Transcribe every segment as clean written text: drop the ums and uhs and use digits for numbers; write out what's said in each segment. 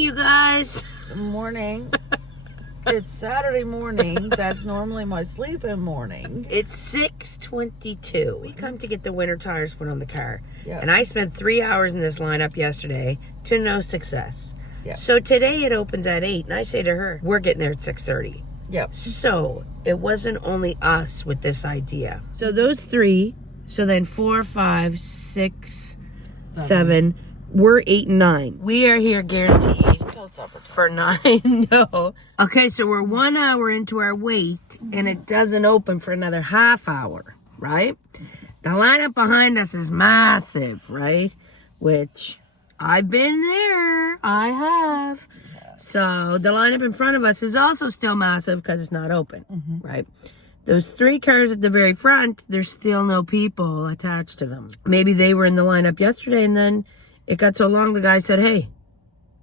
morning, you guys. Good morning. It's Saturday morning. That's normally my sleep-in morning. It's 6:22. We come to get the winter tires put on the car. Yeah. And I spent 3 hours in this lineup yesterday to no success. Yeah. So today it opens at 8, and I say to her, we're getting there at 6:30. Yep. So it wasn't only us with this idea. So those three, so then 4, 5, 6, 7, we're 8 and 9. We are here guaranteed for 9. No. Okay, so we're 1 hour into our wait, and it doesn't open for another half hour, right? The lineup behind us is massive, right? Which I've been there. I have. So the lineup in front of us is also still massive because it's not open, right? Those 3 cars at the very front, there's still no people attached to them. Maybe they were in the lineup yesterday, and then it got so long the guy said, hey,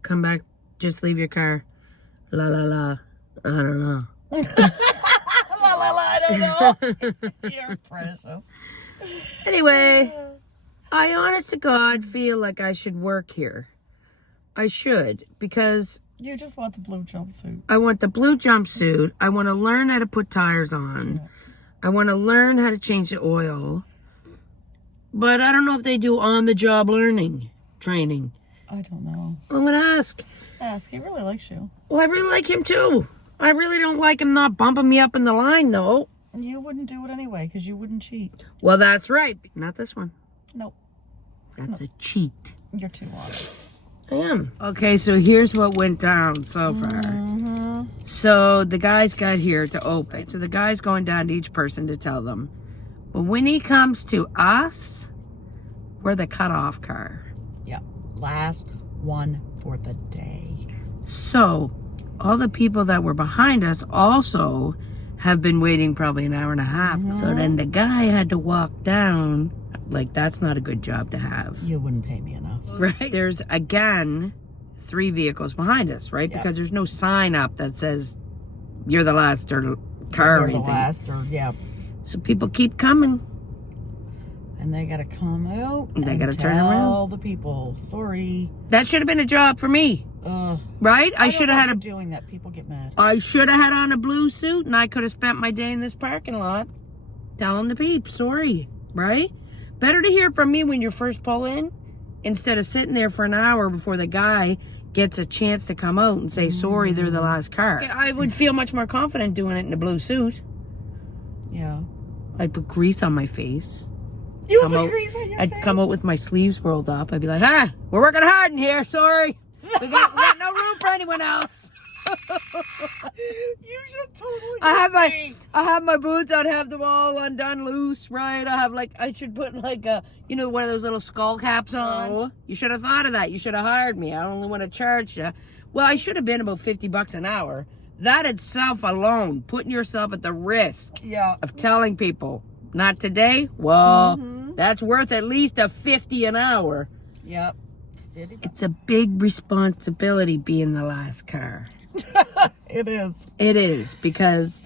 come back, just leave your car. La la la. I don't know. La la la, I don't know. You're precious. Anyway, I honest to God feel like I should work here. I should, because You just want the blue jumpsuit. I want the blue jumpsuit. I want to learn how to put tires on. Yeah. I want to learn how to change the oil. But I don't know if they do on-the-job training. I don't know. I'm going to ask. Ask. He really likes you. Well, I really like him too. I really don't like him not bumping me up in the line, though. You wouldn't do it anyway because you wouldn't cheat. Well, that's right. Not this one. Nope. That's a cheat. You're too honest. I am. Okay, so here's what went down so far. So the guys got here to open. So the guy's going down to each person to tell them. But when he comes to us, we're the cutoff car. Yeah. Last one for the day. So all the people that were behind us also have been waiting probably an hour and a half. So then the guy had to walk down. Like, that's not a good job to have. You wouldn't pay me enough. Right. There's, again, 3 vehicles behind us, right? Yep. Because there's no sign up that says you're the last or car or Or the anything. last, or yeah. So people keep coming. And they gotta come out. They and gotta turn tell around. the people, sorry. That should have been a job for me, right? I should have had doing that. People get mad. I should have had on a blue suit, and I could have spent my day in this parking lot telling the peeps, sorry, right? Better to hear from me when you first pull in instead of sitting there for an hour before the guy gets a chance to come out and say, sorry, they're the last car. I would feel much more confident doing it in a blue suit. Yeah. I'd put grease on my face. You Come have out- grease on your I'd face. come out with my sleeves rolled up. I'd be like, we're working hard in here, sorry. We got no room for anyone else. You should totally. I have my boots. I'd have them all undone loose, right? I should put like one of those little skull caps on. You should have thought of that. You should have hired me. I only want to charge you. Well, I should have been about $50 an hour. That itself alone, putting yourself at the risk of telling people, not today. Well, that's worth at least a $50 an hour. Yep. It's a big responsibility being the last car. It is. It is, because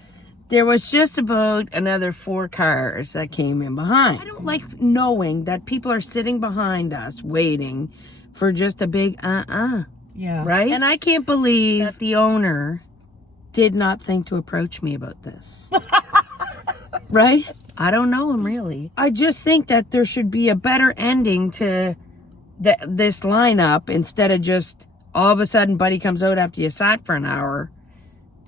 there was just about another 4 cars that came in behind. I don't like knowing that people are sitting behind us waiting for just a big Yeah. right? And I can't believe that the owner did not think to approach me about this. Right? I don't know him really. I just think that there should be a better ending to this lineup instead of just all of a sudden Buddy comes out after you sat for an hour.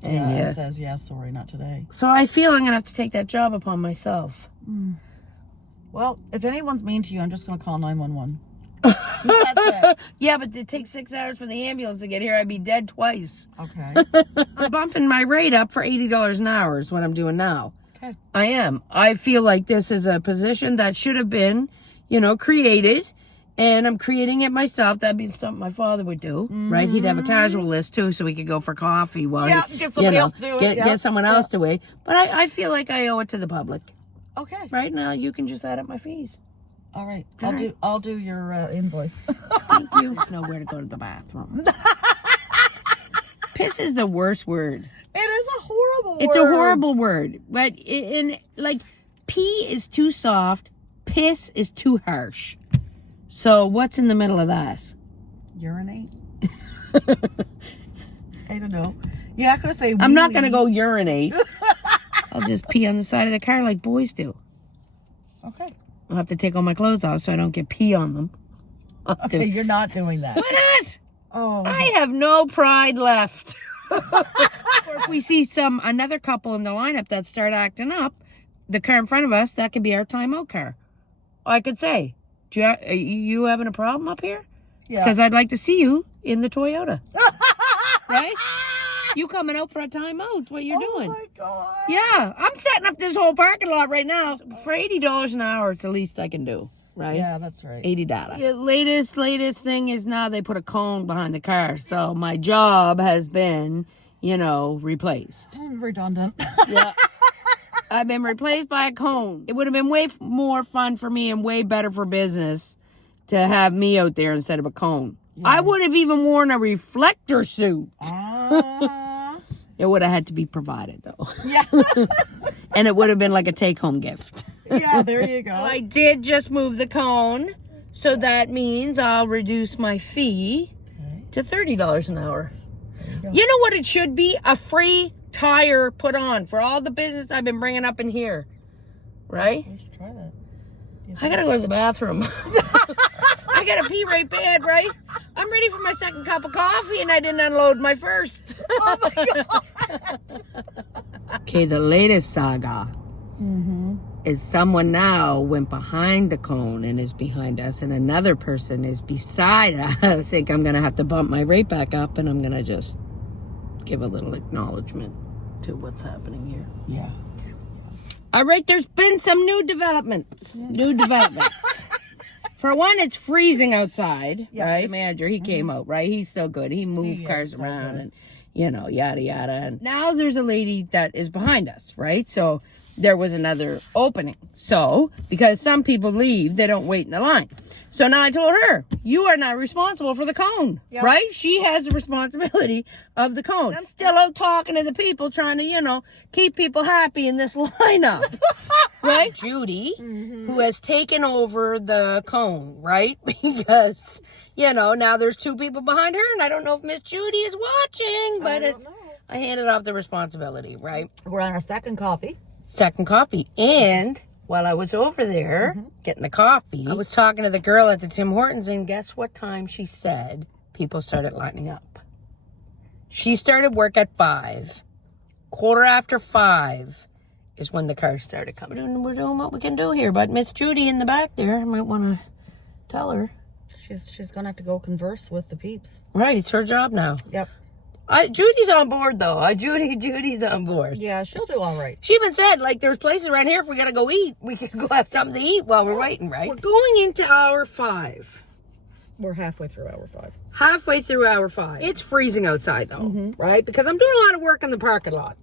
And says, yeah, sorry, not today. So I feel I'm going to have to take that job upon myself. Well, if anyone's mean to you, I'm just going to call 911. That's it. Yeah, but it takes 6 hours for the ambulance to get here. I'd be dead twice. Okay. I'm bumping my rate up for $80 an hour is what I'm doing now. Okay. I am. I feel like this is a position that should have been, created. And I'm creating it myself. That'd be something my father would do, right? He'd have a casual list too, so we could go for coffee while get somebody else to do it. Get someone else to wait. But I feel like I owe it to the public. Okay. Right now, you can just add up my fees. All right. All right. I'll do your invoice. Thank you. Know where to go to the bathroom. Piss is the worst word. It is a horrible word. It's a horrible word. But pee is too soft. Piss is too harsh. So what's in the middle of that? Urinate. I don't know. You're not going to say I'm not going to go urinate. I'll just pee on the side of the car like boys do. Okay. I'll have to take all my clothes off so I don't get pee on them. Okay, you're not doing that. Why not? Oh. I have no pride left. Or if we see another couple in the lineup that start acting up, the car in front of us, that could be our timeout car. I could say, are you having a problem up here? Yeah. Because I'd like to see you in the Toyota. Right? You coming out for a timeout, what you're doing. Oh my God. Yeah, I'm setting up this whole parking lot right now. For $80 an hour, it's the least I can do. Right? Yeah, that's right. $80. The latest thing is now they put a cone behind the car. So my job has been, replaced. Redundant. Yeah. I've been replaced by a cone. It would have been way more fun for me and way better for business to have me out there instead of a cone. Yeah. I would have even worn a reflector suit. It would have had to be provided, though. Yeah. And it would have been like a take-home gift. Yeah, there you go. Well, I did just move the cone, so that means I'll reduce my fee to $30 an hour. You know what it should be? A free tire put on for all the business I've been bringing up in here. Right? We should try that. I gotta go to the bathroom. I gotta pee right bad, right? I'm ready for my second cup of coffee and I didn't unload my first. Oh my God. Okay, the latest saga is someone now went behind the cone and is behind us, and another person is beside us. I think I'm gonna have to bump my rate back up, and I'm gonna just give a little acknowledgement to what's happening here. Yeah. All right, there's been some new developments. For one, it's freezing outside, right? The manager, he came out, right? He's so good. He moved cars around and, yada, yada. And now there's a lady that is behind us, right? So there was another opening. So, because some people leave, they don't wait in the line. So now I told her, you are not responsible for the cone, right? She has the responsibility of the cone. I'm still out talking to the people, trying to, keep people happy in this lineup, right? Judy, who has taken over the cone, right? Because, now there's two people behind her, and I don't know if Miss Judy is watching, but I handed off the responsibility, right? We're on our second coffee. And while I was over there getting the coffee, I was talking to the girl at the Tim Hortons, and guess what time she said people started lining up? She started work at 5. 5:15 is when the cars started coming. And we're doing what we can do here. But Miss Judy in the back there, I might want to tell her. She's going to have to go converse with the peeps. Right, it's her job now. Yep. Judy's on board, though. Judy's on board. Yeah, she'll do all right. She even said, there's places around here if we got to go eat. We can go have something to eat while we're waiting, right? We're going into hour 5. We're halfway through hour 5. Halfway through hour 5. It's freezing outside, though, right? Because I'm doing a lot of work in the parking lot.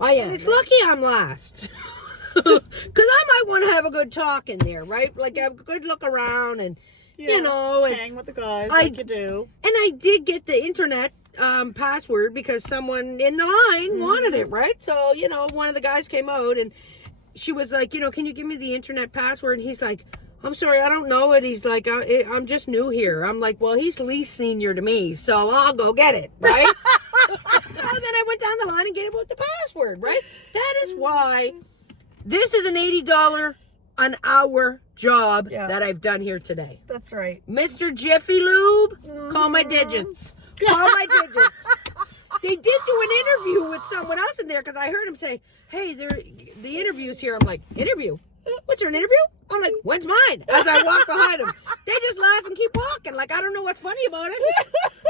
I am. And it's lucky I'm last. Because I might want to have a good talk in there, right? Like, have a good look around and, and hang with the guys like you do. And I did get the internet password because someone in the line wanted it, right? So, one of the guys came out and she was like, can you give me the internet password? And he's like, I'm sorry, I don't know it. He's like, I'm just new here. I'm like, well, he's least senior to me, so I'll go get it, right? So then I went down the line and gave him the password, right? That is why this is an $80 an hour job that I've done here today. That's right. Mr. Jiffylube, call my digits. Call my digits. They did do an interview with someone else in there because I heard him say, hey, the interview's here. I'm like, interview? What's your interview? I'm like, when's mine? As I walk behind them. They just laugh and keep walking. Like, I don't know what's funny about it.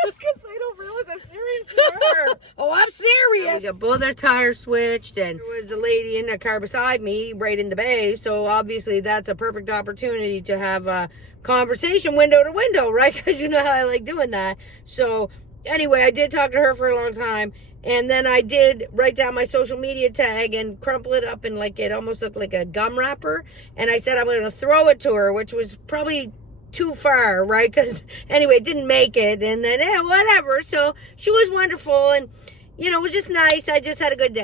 Because they don't realize how serious you are. Oh, I'm serious. We got both our tires switched, and there was a lady in the car beside me right in the bay. So obviously that's a perfect opportunity to have a conversation window to window, right? Because you know how I like doing that. So anyway, I did talk to her for a long time. And then I did write down my social media tag and crumple it up and it almost looked like a gum wrapper. And I said I'm going to throw it to her, which was probably too far, right? Because anyway, it didn't make it. And then, whatever. So she was wonderful. And, it was just nice. I just had a good day.